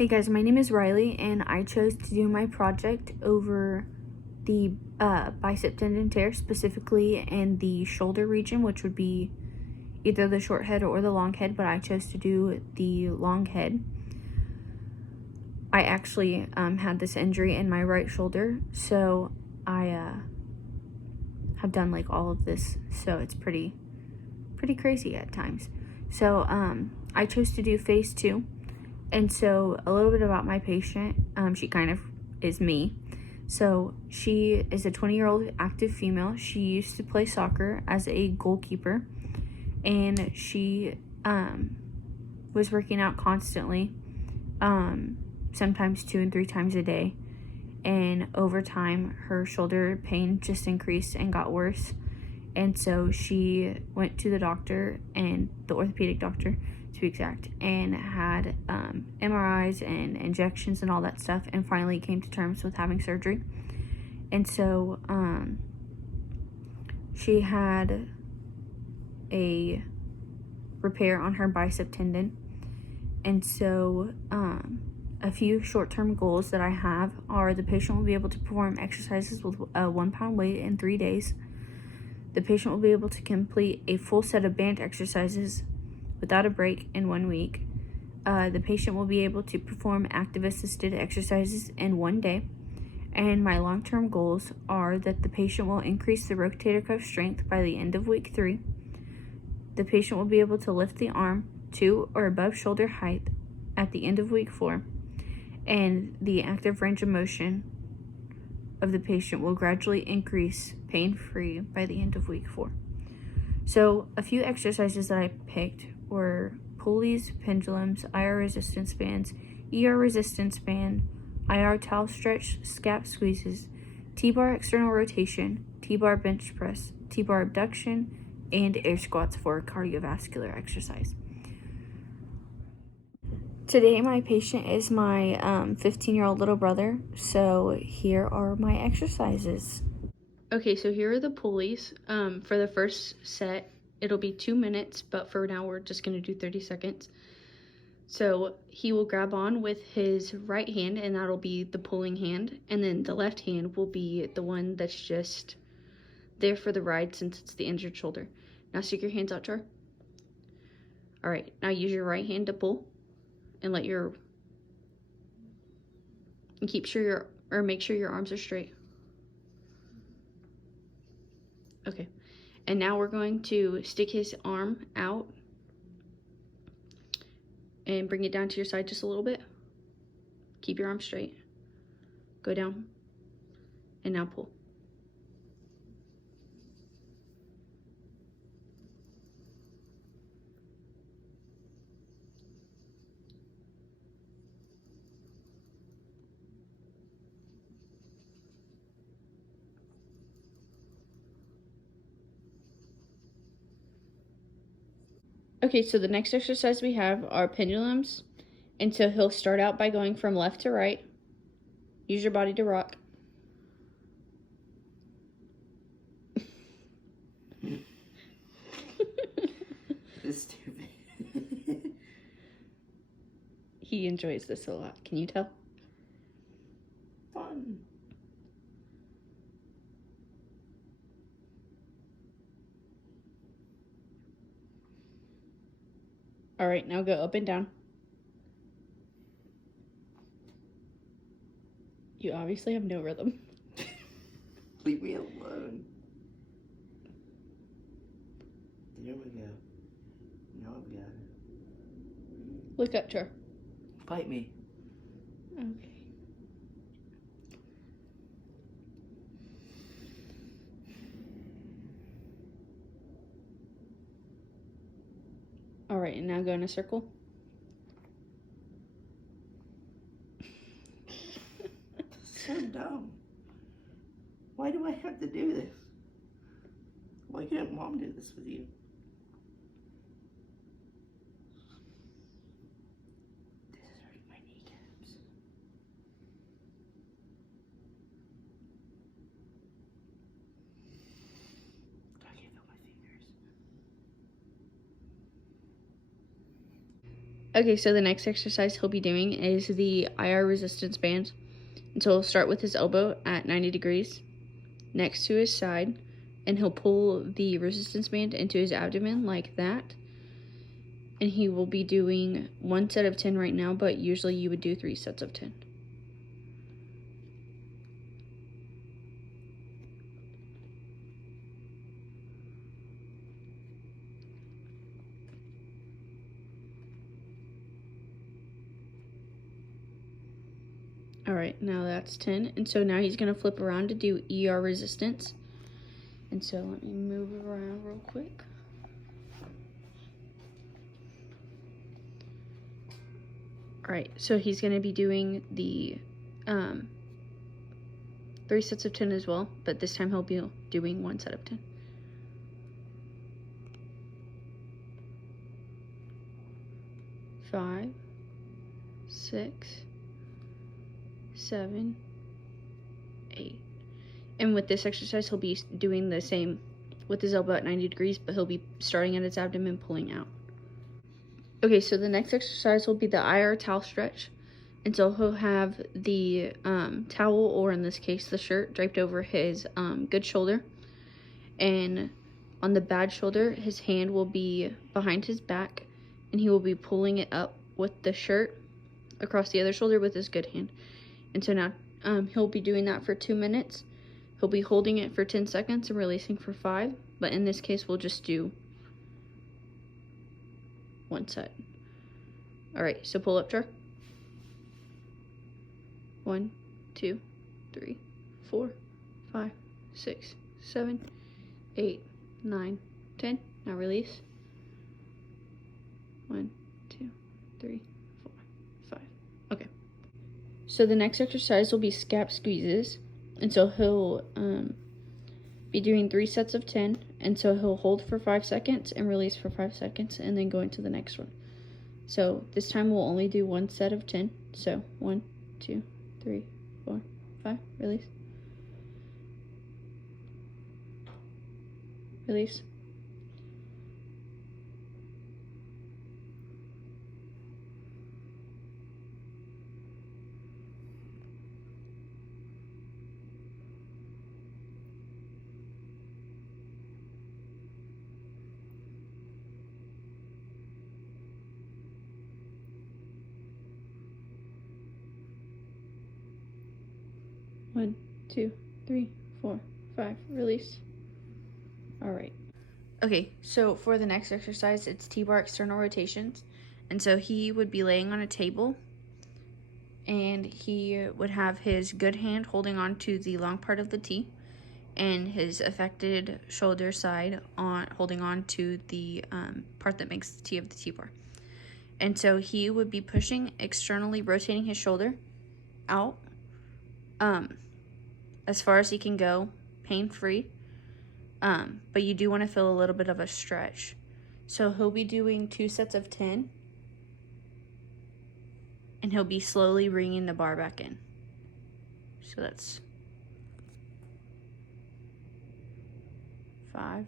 Hey guys, my name is Riley and I chose to do my project over the bicep tendon tear, specifically in the shoulder region, which would be either the short head or the long head, but I chose to do the long head. I actually had this injury in my right shoulder, so I have done like all of this, so it's pretty crazy at times. So I chose to do phase 2. And so a little bit about my patient, she kind of is me. So she is a 20-year-old active female. She used to play soccer as a goalkeeper, and she was working out constantly, sometimes 2 and 3 times a day. And over time, her shoulder pain just increased and got worse. And so she went to the doctor, and the orthopedic doctor to be exact, and had MRIs and injections and all that stuff, and finally came to terms with having surgery. And so she had a repair on her bicep tendon. And so a few short-term goals that I have are: the patient will be able to perform exercises with a 1-pound weight in 3 days. The patient will be able to complete a full set of band exercises without a break in 1 week. The patient will be able to perform active assisted exercises in 1 day. And my long-term goals are that the patient will increase the rotator cuff strength by the end of week 3. The patient will be able to lift the arm to or above shoulder height at the end of week 4. And the active range of motion of the patient will gradually increase pain-free by the end of week 4. So a few exercises that I picked were pulleys, pendulums, IR resistance bands, ER resistance band, IR towel stretch, scap squeezes, T-bar external rotation, T-bar bench press, T-bar abduction, and air squats for cardiovascular exercise. Today my patient is my 15-year-old little brother, so here are my exercises. Okay, so here are the pulleys. For the first set, it'll be 2 minutes, but for now we're just gonna do 30 seconds. So he will grab on with his right hand, and that'll be the pulling hand, and then the left hand will be the one that's just there for the ride since it's the injured shoulder. Now stick your hands out, Char. All right, now use your right hand to pull, and make sure your arms are straight. Okay, and now we're going to stick his arm out and bring it down to your side just a little bit. Keep your arm straight. Go down, and now pull. Okay, so the next exercise we have are pendulums. And so he'll start out by going from left to right. Use your body to rock. It's stupid. He enjoys this a lot. Can you tell? Fun. All right, now go up and down. You obviously have no rhythm. Leave me alone. There we go. Now I've got it. Look up, Char. Bite me. Okay. All right, and now go in a circle. So dumb. Why do I have to do this? Why can't Mom do this with you? This is hurting my kneecaps. I can't feel my fingers. Okay, so the next exercise he'll be doing is the IR resistance band. And so he'll start with his elbow at 90 degrees next to his side, and he'll pull the resistance band into his abdomen like that. And he will be doing 1 set of 10 right now, but usually you would do 3 sets of 10. All right, now that's 10. And so now he's gonna flip around to do ER resistance. And so let me move around real quick. All right, so he's gonna be doing the 3 sets of 10 as well, but this time he'll be doing 1 set of 10. Five, 6, 7, 8. And with this exercise, he'll be doing the same with his elbow at 90 degrees, but he'll be starting at his abdomen, pulling out. Okay, so the next exercise will be the IR towel stretch. And so he'll have the towel, or in this case, the shirt, draped over his good shoulder. And on the bad shoulder, his hand will be behind his back, and he will be pulling it up with the shirt across the other shoulder with his good hand. And so now he'll be doing that for 2 minutes. He'll be holding it for 10 seconds and releasing for 5. But in this case, we'll just do 1 set. All right, so pull up jar. 1, 2, 3, 4, 5, 6, 7, 8, 9, 10. Now release. 1, 2, 3, 4, 5. Okay. So the next exercise will be scap squeezes. And so he'll be doing 3 sets of 10. And so he'll hold for 5 seconds and release for 5 seconds, and then go into the next one. So this time we'll only do 1 set of 10. So 1, 2, 3, 4, 5. Release. Release. One, 2, 3, 4, 5. Release. All right. Okay, so for the next exercise, it's T-bar external rotations. And so he would be laying on a table, and he would have his good hand holding on to the long part of the T, and his affected shoulder side holding on to the part that makes the T of the T-bar. And so he would be pushing, externally rotating his shoulder out as far as he can go, pain-free. But you do want to feel a little bit of a stretch. So he'll be doing 2 sets of 10, and he'll be slowly bringing the bar back in. So that's 5,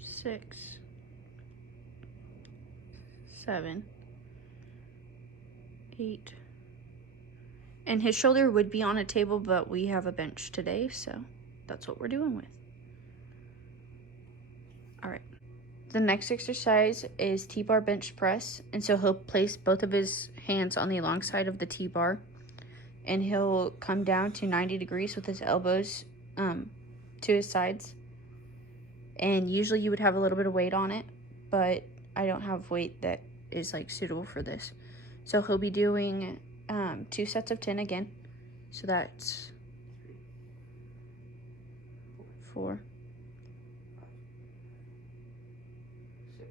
6, 7, 8. And his shoulder would be on a table, but we have a bench today, so that's what we're doing with. All right. The next exercise is T-bar bench press. And so he'll place both of his hands on the long side of the T-bar, and he'll come down to 90 degrees with his elbows to his sides. And usually you would have a little bit of weight on it, but I don't have weight that is like suitable for this. So he'll be doing 2 sets of 10 again. So that's 4, 6,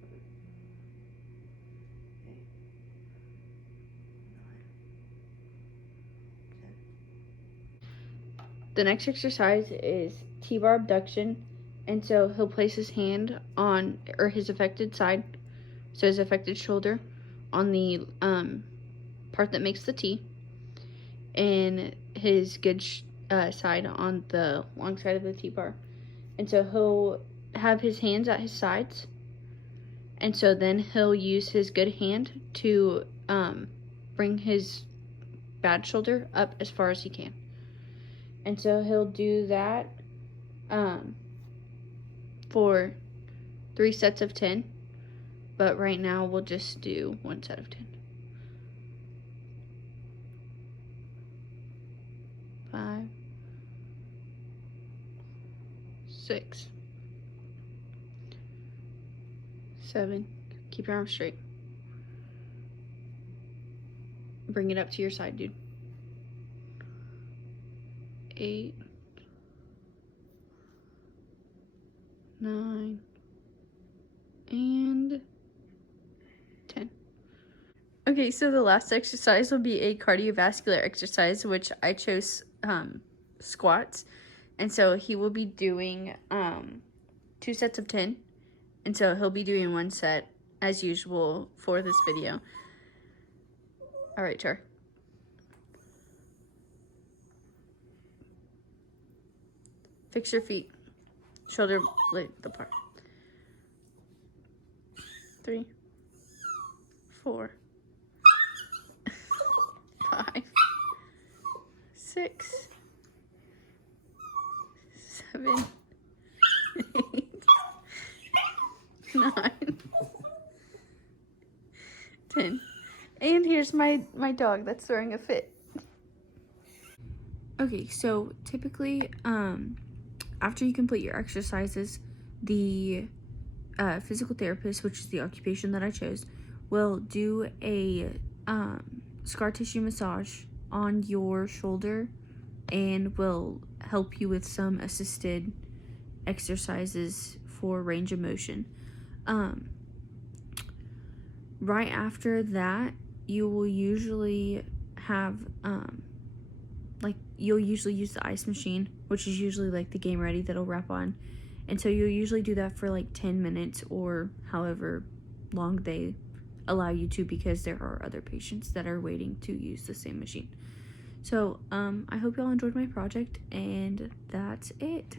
7, 8, 9, 10. The next exercise is T-bar abduction. And so he'll place his hand on, or his affected side, so his affected shoulder, on the part that makes the T, and his good side on the long side of the T-bar. And so he'll have his hands at his sides, And so then he'll use his good hand to bring his bad shoulder up as far as he can. And so he'll do that for 3 sets of 10. But right now we'll just do 1 set of 10. 5, 6, 7. Keep your arms straight. Bring it up to your side, dude. 8, 9, and 10. Okay, so the last exercise will be a cardiovascular exercise, which I chose squats. And so he will be doing 2 sets of 10. And so he'll be doing 1 set as usual for this video. All right, Char. Fix your feet, shoulder width apart. 3, 4, 5, 6, 7, 8, 9, 10. And here's my dog that's throwing a fit. Okay, so typically, after you complete your exercises, the physical therapist, which is the occupation that I chose, will do a scar tissue massage on your shoulder and will help you with some assisted exercises for range of motion. Right after that, you will usually have you'll usually use the ice machine, which is usually like the Game Ready that'll wrap on. And so you'll usually do that for like 10 minutes or however long they allow you to, because there are other patients that are waiting to use the same machine. So I hope y'all enjoyed my project, and that's it.